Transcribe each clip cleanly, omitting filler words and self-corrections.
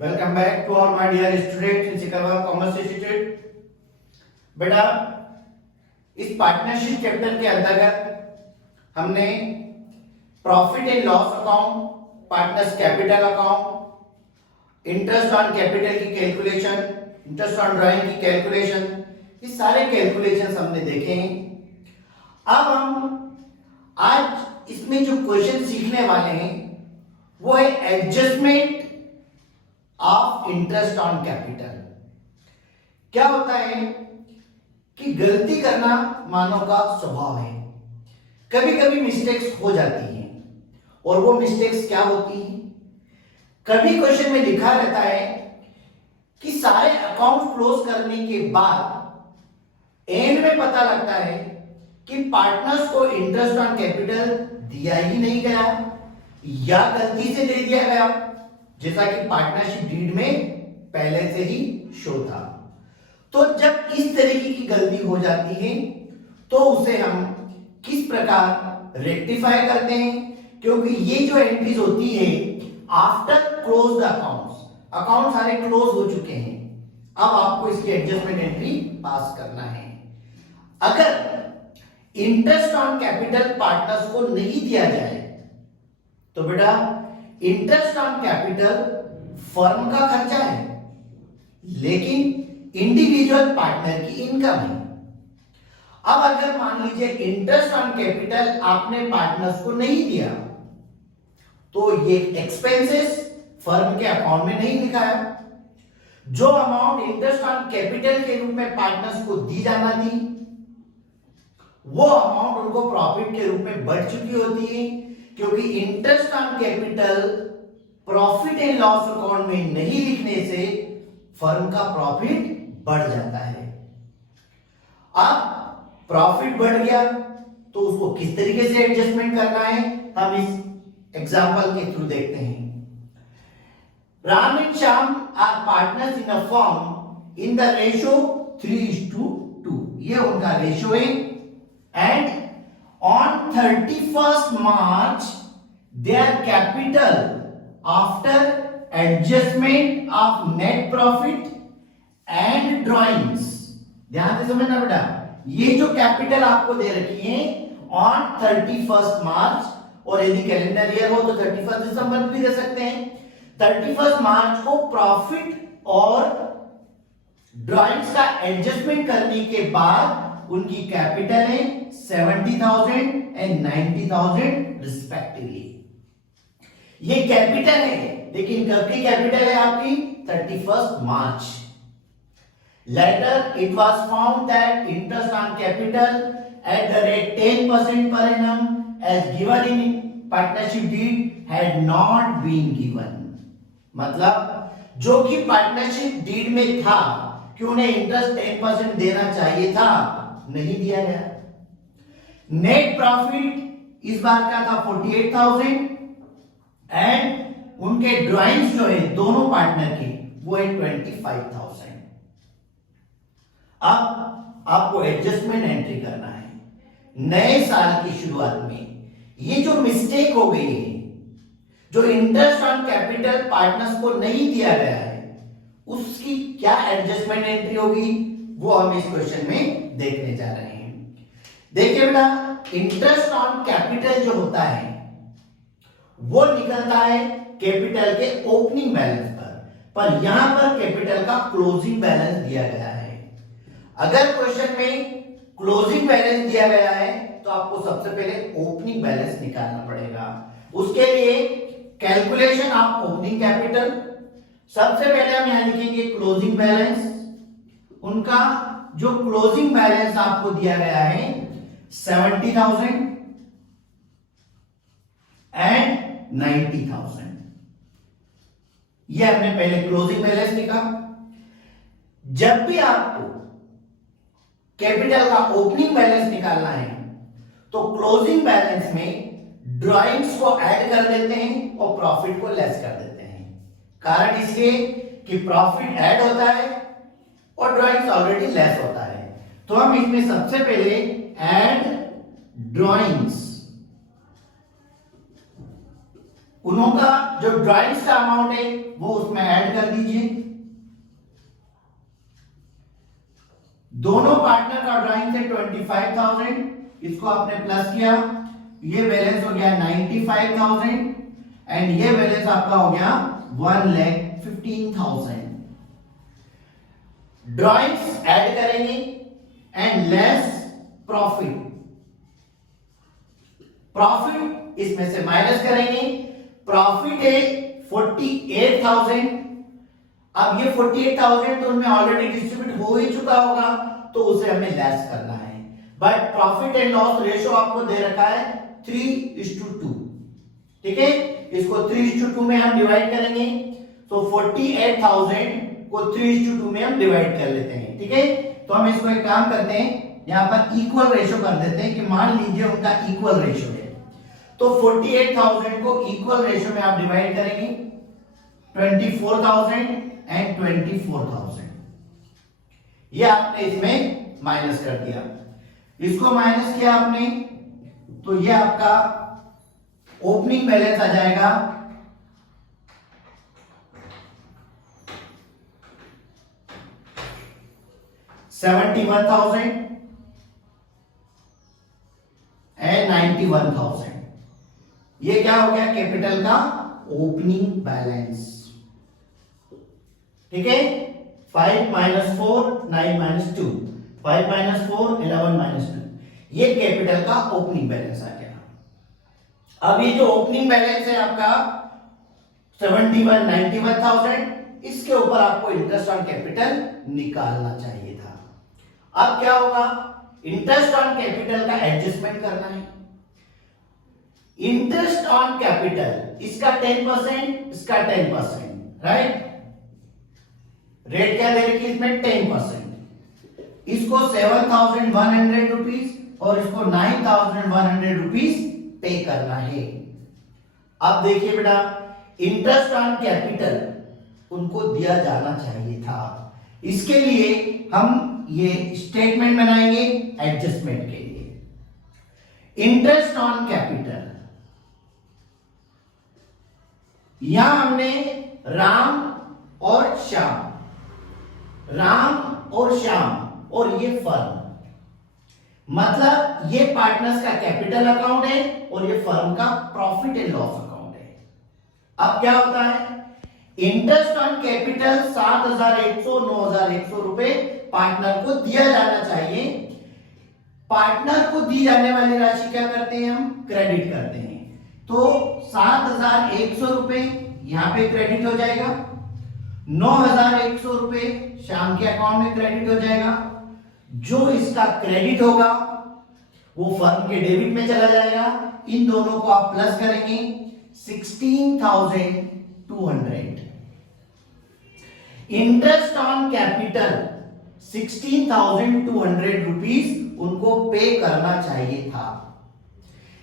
Welcome back to all my dear students in Sikalwa commerce institute. बेटा, इस partnership chapter के अंतर्गत हमने profit and loss account, partners capital account, interest on capital की calculation, interest on drawing की calculation, ये सारे कैलकुलेशंस हमने देखे हैं। अब हम आज इसमें जो क्वेश्चन सीखने वाले हैं वो है adjustment of interest on capital. क्या होता है कि गलती करना मानव का स्वभाव है। कभी कभी मिस्टेक्स हो जाती हैं और वो मिस्टेक्स क्या होती हैं, कभी क्वेश्चन में लिखा रहता है कि सारे अकाउंट क्लोज करने के बाद एंड में पता लगता है कि पार्टनर्स को इंटरेस्ट ऑन कैपिटल दिया ही नहीं गया या गलती से दे दिया गया, जैसा कि पार्टनरशिप डीड में पहले से ही शो था। तो जब इस तरीके की गलती हो जाती है तो उसे हम किस प्रकार रेक्टिफाई करते हैं, क्योंकि ये जो एंट्रीज होती है after close the accounts, account सारे क्लोज हो चुके हैं, अब आपको इसकी एडजस्टमेंट एंट्री पास करना है। अगर इंटरेस्ट ऑन कैपिटल पार्टनर्स को नहीं दिया जाए तो बेटा इंटरेस्ट ऑन कैपिटल फर्म का खर्चा है लेकिन इंडिविजुअल पार्टनर की इनकम है। अब अगर मान लीजिए इंटरेस्ट ऑन कैपिटल आपने पार्टनर्स को नहीं दिया तो ये एक्सपेंसेस फर्म के अकाउंट में नहीं लिखाया। जो अमाउंट इंटरेस्ट ऑन कैपिटल के रूप में पार्टनर्स को दी जाना थी वो अमाउंट उनको प्रॉफिट के रूप में बढ़ चुकी होती है, क्योंकि interest on capital profit and loss account में नहीं लिखने से फर्म का प्रॉफिट बढ़ जाता है। अब प्रॉफिट बढ़ गया तो उसको किस तरीके से एडजस्टमेंट करना है हम इस एग्जांपल के थ्रू देखते हैं। Ram and Shyam are partners in a firm in the ratio 3:2, ये उनका रेशियो है। And on 31st March their capital after adjustment of net profit and drawings, ध्यान से समझना बेटा, ये जो कैपिटल आपको दे रखी है on 31st मार्च, और यदि कैलेंडर ईयर हो तो 31 दिसंबर भी दे सकते हैं। 31 मार्च को प्रॉफिट और ड्रॉइंग्स का एडजस्टमेंट करने के बाद उनकी कैपिटल है 70,000 एंड 90,000 रिस्पेक्टिवली। ये कैपिटल है, लेकिन कब की कैपिटल है आपकी 31 March. Later it was found that interest on capital at the rate 10% per annum as given in partnership deed had not been given। मतलब जो कि पार्टनरशिप डीड में था कि उन्हें इंटरेस्ट 10% देना चाहिए था, नहीं दिया गया। नेट प्रॉफिट इस बार का था 48,000 एंड उनके ड्राइंग्स जो है दोनों पार्टनर की वो है 25,000। अब आपको एडजस्टमेंट एंट्री करना है। नए साल की शुरुआत में ये जो मिस्टेक हो गई है, जो इंटरेस्ट ऑन कैपिटल पार्टनर्स को नहीं दिया गया है, उसकी क्या एडजस्टमेंट एंट्री होगी वो हम इस क्वेश्चन में देखने जा रहे हैं। देखिए बेटा, इंटरेस्ट ऑन कैपिटल जो होता है वो निकलता है कैपिटल के ओपनिंग बैलेंस पर यहां पर कैपिटल का क्लोजिंग बैलेंस दिया गया है। अगर क्वेश्चन में क्लोजिंग बैलेंस दिया गया है तो आपको सबसे पहले ओपनिंग बैलेंस निकालना पड़ेगा। उसके लिए कैलकुलेशन ऑफ ओपनिंग कैपिटल, सबसे पहले हम यहां लिखेंगे क्लोजिंग बैलेंस। उनका जो क्लोजिंग बैलेंस आपको दिया गया है 70,000 एंड 90,000, यह हमने पहले क्लोजिंग बैलेंस लिखा। जब भी आपको कैपिटल का ओपनिंग बैलेंस निकालना है तो क्लोजिंग बैलेंस में ड्राइंग्स को ऐड कर देते हैं और प्रॉफिट को लेस कर देते हैं। कारण इसलिए कि प्रॉफिट ऐड होता है और ड्राइंग्स ऑलरेडी लेस होता है, तो हम इसमें सबसे पहले ऐड ड्राइंग्स उन्हों का जो ड्राइंग्स का अमाउंट है वो उसमें ऐड कर दीजिए। दोनों पार्टनर का ड्राइंग थे 25,000, इसको आपने प्लस किया, ये बैलेंस हो गया 95,000 एंड ये बैलेंस आपका हो गया 1,15,000। ड्राइंग्स ऐड करेंगे एंड लेस प्रॉफिट, प्रॉफिट इसमें से माइनस करेंगे। प्रॉफिट है 48,000, अब ये 48,000 तो उनमें ऑलरेडी डिस्ट्रीब्यूट हो ही चुका होगा, तो उसे हमें लेस करना है। But profit and loss ratio आपको दे रखा है 3:2, ठीक है, इसको 3:2 में हम डिवाइड करेंगे, तो 48,000 को 3:2 में हम डिवाइड कर लेते हैं, ठीक है। तो हम इसको एक काम करते हैं, यहां पर इक्वल रेशियो कर देते हैं कि मान लीजिए उनका इक्वल रेशियो है, तो 48,000 को इक्वल रेशियो में आप डिवाइड करेंगे 24,000 एंड 24,000, ये आपने इसमें माइनस कर दिया। इसको माइनस किया आपने तो ये आपका ओपनिंग बैलेंस आ जाएगा 71,000 एंड 91,000। ये क्या हो गया? कैपिटल का ओपनिंग बैलेंस, ठीक है। 5 - 4 9 - 2, 5 - 4 11 - 2, ये कैपिटल का ओपनिंग बैलेंस आ गया। अब ये जो ओपनिंग बैलेंस है आपका 71 91,000, इसके ऊपर आपको इंटरेस्ट ऑन कैपिटल निकालना चाहिए था। अब क्या होगा? इंटरेस्ट ऑन कैपिटल का एडजस्टमेंट करना है। इंटरेस्ट ऑन कैपिटल इसका 10%, इसका 10%, राइट। रेट क्या दे रखी है इसमें? 10%। इसको 7,100 रुपीज और इसको 9,100 रुपीज पे करना है। अब देखिए बेटा, इंटरेस्ट ऑन कैपिटल उनको दिया जाना चाहिए था, इसके लिए हम ये स्टेटमेंट बनाएंगे एडजस्टमेंट के लिए। इंटरेस्ट ऑन कैपिटल, यहां हमने राम और श्याम, राम और श्याम और ये फर्म, मतलब ये पार्टनर्स का कैपिटल अकाउंट है और ये फर्म का प्रॉफिट एंड लॉस अकाउंट है। अब क्या होता है? इंटरेस्ट ऑन कैपिटल 7,100 9,100 रुपए पार्टनर को दिया जाना चाहिए। पार्टनर को दी जाने वाली राशि क्या करते हैं? हम क्रेडिट करते हैं। तो 7,100 रुपए यहां पे क्रेडिट हो जाएगा, 9,100 रुपए श्याम के अकाउंट में क्रेडिट हो जाएगा। जो इसका क्रेडिट होगा वो फर्म के डेबिट में चला जाएगा। इन दोनों को आप प्लस करेंगे 16,200। इंटरेस्ट ऑन कैपिटल 16,200 रुपीज उनको पे करना चाहिए था।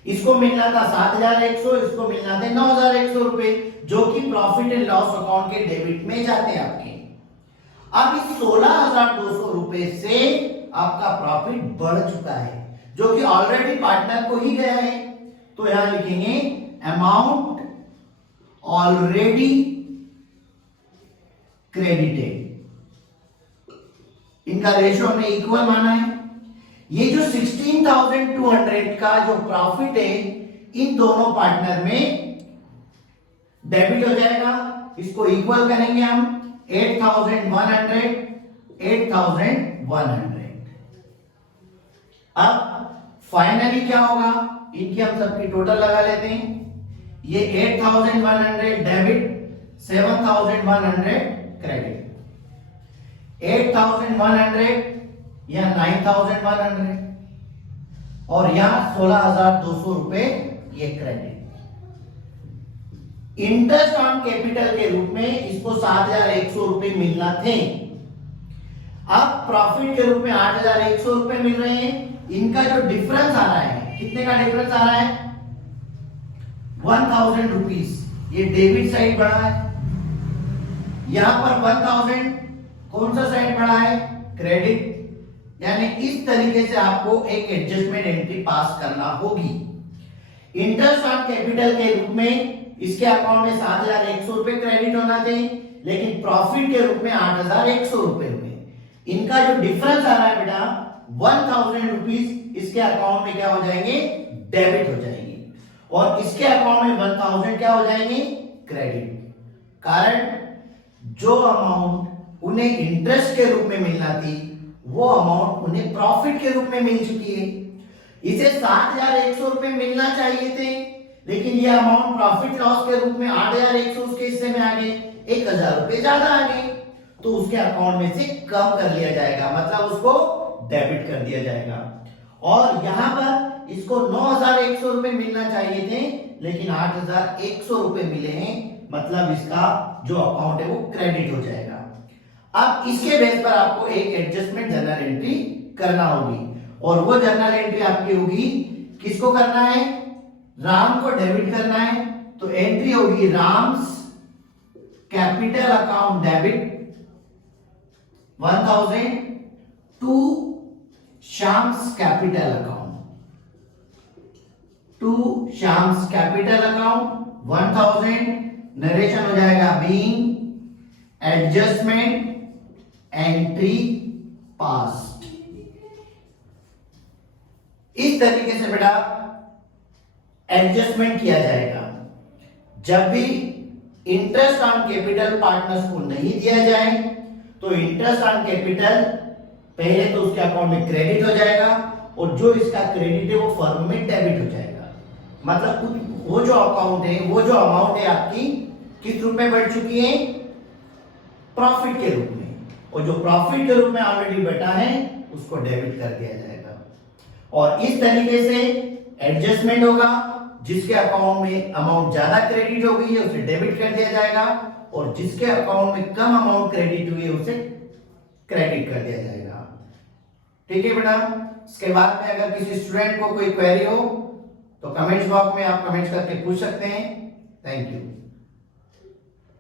इसको मिलना था 7,100, इसको मिलना थे 9,100 रुपए, जो कि प्रॉफिट एंड लॉस अकाउंट के डेबिट में जाते हैं आपके। अब इस 16,200 रुपए से आपका प्रॉफिट बढ़ चुका है, जो कि ऑलरेडी पार्टनर को ही गया है। तो यहां लिखेंगे अमाउंट ऑलरेडी क्रेडिटेड। इनका रेशियो हमने इक्वल माना है। ये जो 16,200 का जो प्रॉफिट है इन दोनों पार्टनर में डेबिट हो जाएगा। इसको इक्वल करेंगे हम 8,100 8,100। अब फाइनली क्या होगा? इनकी हम सबकी टोटल लगा लेते हैं। ये 8,100 डेबिट, 7,100 क्रेडिट, 8,100 यहां 9,100 और यहां 16,200 रुपए ये क्रेडिट। इंटरेस्ट ऑन कैपिटल के रूप में इसको 7,100 रुपए मिलना थे। अब प्रॉफिट के रूप में 8,100 रुपए मिल रहे हैं। इनका जो डिफरेंस आ रहा है, कितने का डिफरेंस आ रहा है? 1,000 रुपीज। ये डेबिट साइड बढ़ा है, यहां पर 1,000 कौन सा साइड बढ़ा है? क्रेडिट। यानी इस तरीके से आपको एक एडजस्टमेंट एंट्री पास करना होगी। इंटरेस्ट ऑन कैपिटल के रूप में इसके अकाउंट में 7,100 रुपए क्रेडिट होना थे, लेकिन प्रॉफिट के रूप में 8,100 रुपए हुए। इनका जो डिफरेंस आ रहा है बेटा 1,000 रुपीज इसके अकाउंट में क्या हो जाएंगे, डेबिट हो जाएंगे, और इसके अकाउंट में 1,000 क्या हो जाएंगे, क्रेडिट। कारण जो अमाउंट उन्हें इंटरेस्ट के रूप में मिलना थी वो अमाउंट उन्हें प्रॉफिट के रूप में मिल चुकी है। इसे 7,100 रुपए मिलना चाहिए थे, लेकिन ये अमाउंट प्रॉफिट लॉस के रूप में 8,100 उसके हिस्से में आ गए, 1,000 रुपए ज्यादा आ गए, तो उसके अकाउंट में से कम कर लिया जाएगा, मतलब उसको डेबिट कर दिया जाएगा। और यहां पर इसको 9,100 रुपए मिलना चाहिए थे, लेकिन 8,100 रुपए मिले हैं, मतलब इसका जो अकाउंट है वो क्रेडिट हो जाएगा। अब इसके बेस पर आपको एक एडजस्टमेंट जर्नल एंट्री करना होगी, और वो जर्नल एंट्री आपकी होगी, किसको करना है, राम को डेबिट करना है, तो एंट्री होगी Ram's capital account debit 1,000 to Shyam's capital account, to Shyam's capital account 1,000। Narration हो जाएगा बीइंग एडजस्टमेंट एंट्री पास्ट। इस तरीके से बेटा एडजस्टमेंट किया जाएगा। जब भी इंटरेस्ट ऑन कैपिटल पार्टनर्स को नहीं दिया जाए तो इंटरेस्ट ऑन कैपिटल पहले तो उसके अकाउंट में क्रेडिट हो जाएगा, और जो इसका क्रेडिट है वो फर्म में डेबिट हो जाएगा। मतलब वो जो अकाउंट है, वो जो अमाउंट है आपकी किस रूप में बढ़ चुकी है, प्रॉफिट के रूप में, और जो प्रॉफिट के रूप में ऑलरेडी बैठा है उसको डेबिट कर दिया जाएगा। और इस तरीके से एडजस्टमेंट होगा, जिसके अकाउंट में अमाउंट ज्यादा क्रेडिट हो गई है उसे डेबिट कर दिया जाएगा, और जिसके अकाउंट में कम अमाउंट क्रेडिट हुई है उसे क्रेडिट कर दिया जाएगा। ठीक है बेटा। इसके बाद में अगर किसी स्टूडेंट को कोई क्वेरी हो तो कमेंट्स बॉक्स में आप कमेंट्स करके पूछ सकते हैं। Thank you.